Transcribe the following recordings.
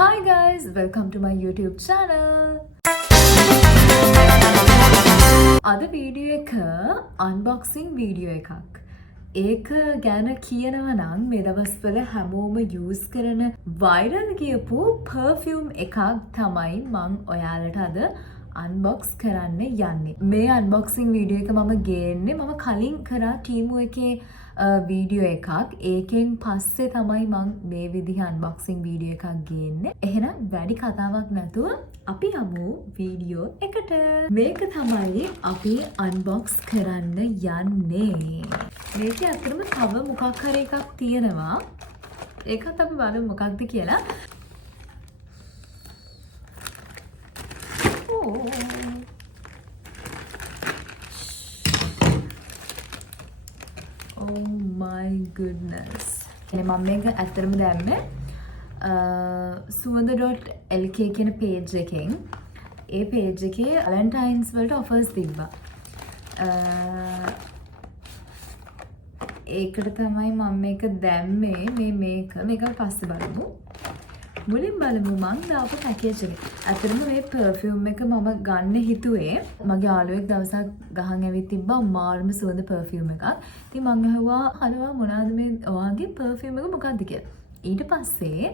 Hi guys, welcome to my YouTube channel. අද video එක unboxing video එකක්. ඒක ගැන කියනවා නම් මේ දවස්වල හැමෝම use කරන viral ගියපු perfume එකක් තමයි මම ඔයාලට අද unbox කරන්න යන්නේ. මේ unboxing වීඩියෝ එක මම ගේන්නේ මම කලින් කරා Temu එකේ වීඩියෝ එකක්. ඒකෙන් පස්සේ තමයි මම මේ විදිහ unboxing වීඩියෝ එකක් ගේන්නේ. එහෙනම් වැඩි කතාවක් නැතුව අපි යමු වීඩියෝ එකට. මේක තමයි අපි unbox කරන්න යන්නේ. මේකේ අතරම තව මොකක් හරි එකක් තියෙනවා. ඒකත් අපි බලමු මොකක්ද කියලා. Oh my goodness. මම මේක ඇත්තටම දැම්මේ සුවඳ.lk කියන page එකෙන්. ඒ page එකේ Valentine's වලට offers තිබ්බා. ඒකට තමයි මම මේක දැම්මේ. මේක පස්සේ බලමු. මුලින් බලමු මං දාපු පැකේජ් එක. ඇත්තටම මේ perfume එක මම ගන්න හිතුවේ මගේ යාළුවෙක් දවසක් ගහන් ඇවිත් තිබ්බා මාර්ම සුවඳ perfume එකක්. ඉතින් මං අහුවා හලවා මොනවද මේ ඔයාගේ perfume එක මොකක්ද කියලා. ඊට පස්සේ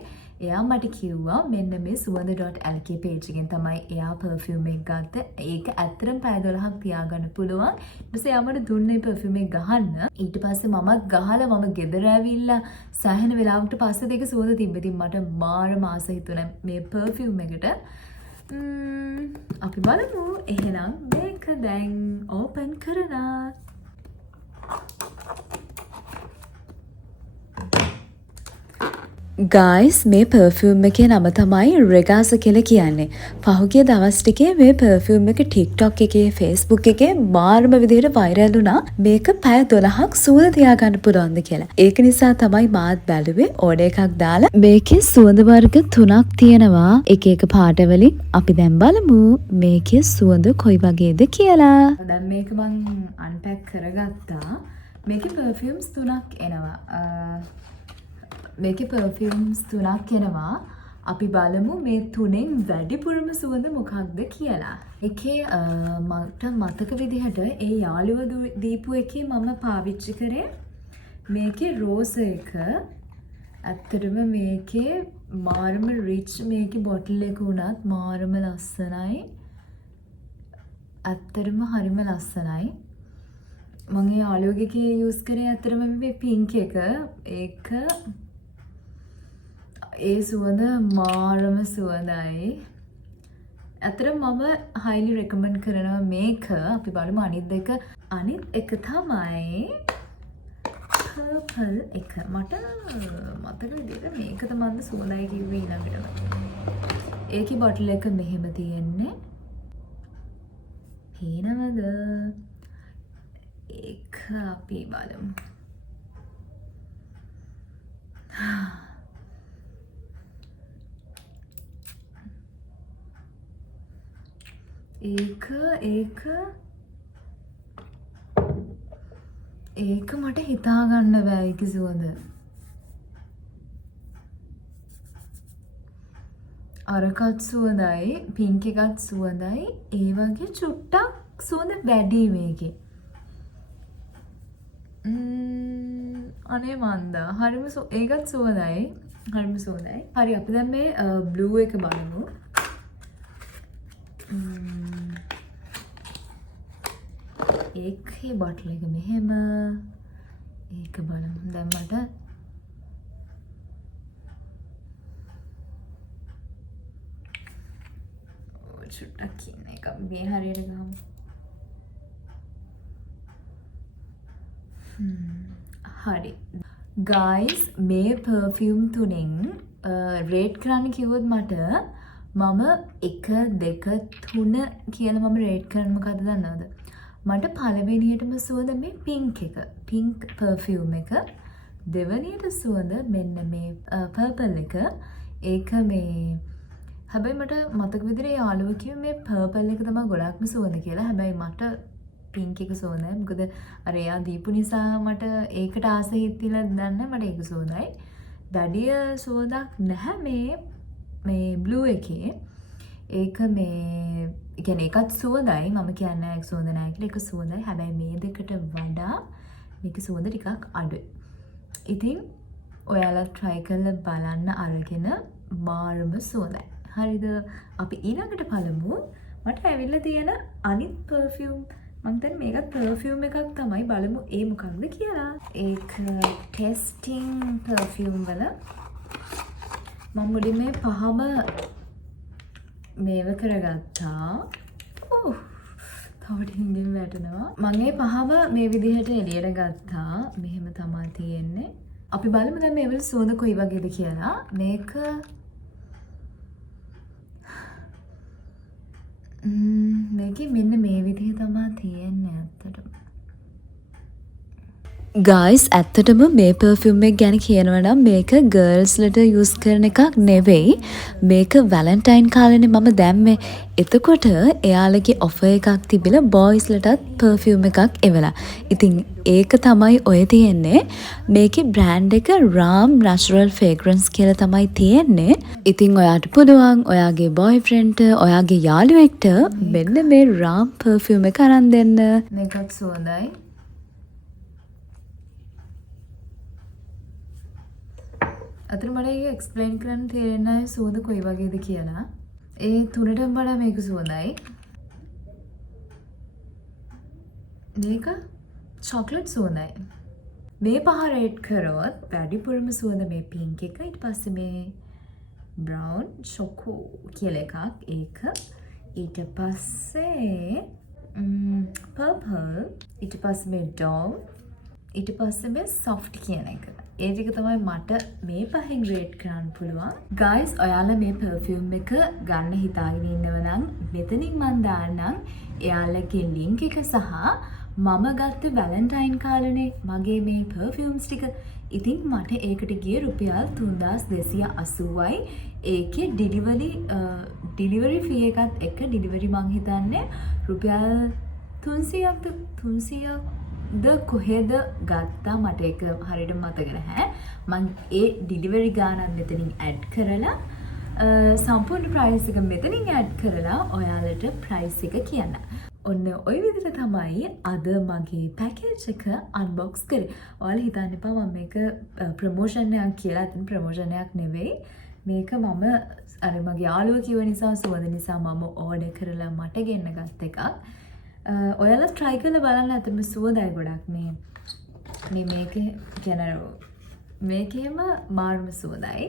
එයා මට කිව්වා මෙන්න මේ සුවඳ.lk page එකෙන් තමයි එයා perfume එක ගත්ත. ඒක ඇත්තටම පැය 12ක් තියාගන්න පුළුවන්. ඊට පස්සේ එයා මට දුන්නේ perfume එක ගහන්න. ඊට පස්සේ මමත් ගහලා මම ගෙදර ඇවිල්ලා සෑහෙන වෙලාවකට පස්සේ දෙක සුවඳ තිබ්බ. ඉතින් මට මාර මාස හිතුණා මේ perfume එකට. අපි බලමු. එහෙනම් මේක දැන් open කරලා ගයිස් මේ perfume එකේ නම තමයි රෙගාස කියලා කියන්නේ. පහුගිය දවස් ටිකේ මේ perfume එක TikTok එකේ Facebook එකේ මාර්ම විදිහට viral වුණා. මේක පැය 12ක් සුවඳ තියාගන්න පුළුවන්ද කියලා. ඒක නිසා තමයි මාත් බැලුවේ ඕඩර් එකක් දාලා. මේකේ සුවඳ වර්ග 3ක් තියෙනවා. එක එක පාට වලින්. අපි දැන් බලමු මේකේ සුවඳ කොයි වගේද කියලා. දැන් මේක මං unpack කරගත්තා. මේකේ perfumes 3ක් එනවා. මේකේ perfumes 3ක් එනවා. අපි බලමු මේ තුනෙන් වැඩිපුරම සුවඳ මොකක්ද කියලා. ඒකේ මට මතක විදිහට ඒ යාළුව දීපු එකේ මම පාවිච්චි කරේ මේකේ රෝස එක. ඇත්තටම මේකේ මාරම rich මේකේ bottle එක උනත් මාරම ලස්සනයි. ඇත්තටම හරිම ලස්සනයි. මම ඒ යාළුවගේ use කරේ ඇත්තටම මේ pink එක. ඒක ඒ සුවඳ මාරම සුවඳයි. ඇත්තටම මම highly recommend කරනවා මේක. අපි බලමු අනිත් දෙක. අනිත් එක තමයි purple එක. මට මතක විදිහට මේක තමයි සුවඳයි කිව්වේ ඊළඟට. ඒකේ bottle එක මෙහෙම තියෙන්නේ. පේනවද? ඒක අපි බලමු. ඒක මට හිතා ගන්න බෑ ඒකේ සුවඳ. අරකත් සුවඳයි, පින්ක් එකත් සුවඳයි. ඒ වගේ චුට්ටක් සුවඳ වැඩි මේකේ. අනේ මන්දා. හරිම ඒකත් සුවඳයි. හරිම සුවඳයි. හරි අපි දැන් මේ බ්ලූ එක බලමු. ඒකේ බොටල් එක මෙහෙම. ඒක බලමු. දැන් මට චුට්ටක් කියන එක මේ හරියට ගමු. හරි. ගයිස් මේ perfume තුනෙන් රේට් කරන්න කිව්වොත් මට මම 1 2 3 කියලා මම රේට් කරන්න මොකද්ද දන්නවද? මට පළවෙනියටම සුවඳ මේ pink එක. pink perfume එක. දෙවෙනියට සුවඳ මෙන්න මේ purple එක. ඒක මේ හැබැයි මට මතක විදිහට යාළුවා කිව්වේ මේ purple එක තමයි ගොඩක්ම සුවඳ කියලා. හැබැයි මට pink එක සුවඳයි. මොකද අර එයා දීපු නිසා මට ඒකට ආස හිතිලා දන්න මට ඒක සුවඳයි. දඩිය සුවඳක් නැහැ මේ මේ බ්ලූ එකේ. ඒක මේ කියන්නේ එකත් සුවඳයි. මම කියන්නේ ඒක සුවඳ නැහැ කියලා. ඒක සුවඳයි. හැබැයි මේ දෙකට වඩා මේක සුවඳ ටිකක් අඩුයි. ඉතින් ඔයාලා try කරලා බලන්න අරගෙන මාරම සුවඳයි. හරිද? අපි ඊළඟට බලමු මට ඇවිල්ලා තියෙන අනිත් perfume. මම හිතන්නේ මේකත් perfume එකක් තමයි. බලමු ඒ මොකක්ද කියලා. ඒක testing perfume වල මම මුලින්ම මේ පහම මේව කරගත්තා. තව ඩිංගෙන් වැටෙනවා. මම මේ පහම මේ විදිහට එළියට ගත්තා. මෙහෙම තමයි තියෙන්නේ. අපි බලමු දැන් මේවල සුවඳ කොයි වගේද කියලා. මේක මේකේ මෙන්න මේ විදිහ තමයි තියෙන්නේ ඇත්තටම. ගයිස් ඇත්තටම මේ perfume එක ගැන කියනවා නම් මේක ගර්ල්ස්ලට යූස් කරන එකක් නෙවෙයි. මේක වැලන්ටයින් කාලේනේ මම දැම්මේ. එතකොට එයාලගේ ඔෆර් එකක් තිබිලා බොයිස්ලටත් perfume එකක් එවලා. ඉතින් ඒක තමයි ඔය තියෙන්නේ. මේකේ බ්‍රෑන්ඩ් එක ram natural fragrance කියලා තමයි තියෙන්නේ. ඉතින් ඔයාට පුළුවන් ඔයාගේ බොයිෆ්‍රෙන්ඩ්ට ඔයාගේ යාළුවෙක්ට මෙන්න මේ ram perfume එක අරන් දෙන්න. මේකත් සුවඳයි. අතන මට ඒක එක්ස්ප්ලেইন කරන්න තේරෙන්නේ නැහැ සුවඳ කොයි වගේද කියලා. ඒ තුනටම වඩා මේක සුවඳයි. මේක චොක්ලට් සුවඳයි. මේ පහ රේට් කරොත් වැඩිපුරම සුවඳ මේ පින්ක් එක, ඊට පස්සේ මේ බ්‍රවුන් චොකෝ කියලා එකක් ඒක. ඊට පස්සේ පර්පල්, ඊට පස්සේ මේ ඩෝව්, ඊට පස්සේ මේ සොෆ්ට් කියන එක. ඒ ටික තමයි මට මේ පහෙන් රේට් කරන්න පුළුවන්. ගයිස් ඔයාලා මේ perfume එක ගන්න හිතාගෙන ඉන්නව නම් මෙතනින් මම දාන්නම් එයාලගේ link එක සහ මම ගත්ත වැලන්ටයින් කාලේ මගේ මේ perfumes ටික. ඉතින් මට ඒකට ගියේ රුපියල් 3280යි. ඒකේ delivery fee එකත් එක්ක delivery මං හිතන්නේ රුපියල් 300ද කොහෙද ගත්තා මට ඒක හරියට මතක නැහැ. මං ඒ ඩිලිවරි ගානක් මෙතනින් ඇඩ් කරලා සම්පූර්ණ ප්‍රයිස් එක මෙතනින් ඇඩ් කරලා ඔයාලට ප්‍රයිස් එක කියන්න. ඔන්න ওই විදිහට තමයි අද මගේ පැකේජ් එක අන්බොක්ස් කරේ. ඔයාලා හිතන්න එපා මම මේක ප්‍රොමෝෂන් එකක් කියලා. අතින් ප්‍රොමෝෂන් එකක් නෙවෙයි. මේක මම අර මගේ යාළුවා කිව්ව නිසා සුවඳ නිසා මම ඕඩර් කරලා මට ගෙන්න ගත්ත එකක්. ඔයාලා try කරලා බලන්න. අතම සුවඳයි ගොඩක් මේ මේකේ කියනවා මේකේම මාර්ම සුවඳයි.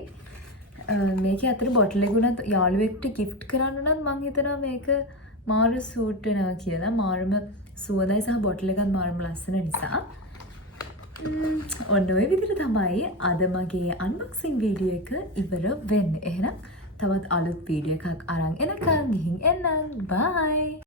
මේකේ අතර බොටල් එක උනත් යාළුවෙක්ට gift කරන්න උනත් මං හිතනවා මේක මාර සූට් වෙනවා කියලා. මාරම සුවඳයි සහ බොටල් එකත් මාරම ලස්සන නිසා. ඔන්න ඔය විදිහට තමයි අද මගේ unboxing video එක ඉවර වෙන්නේ. එහෙනම් තවත් අලුත් වීඩියෝ එකක් අරන් එනකන් ගිහින් එන්නම්. bye.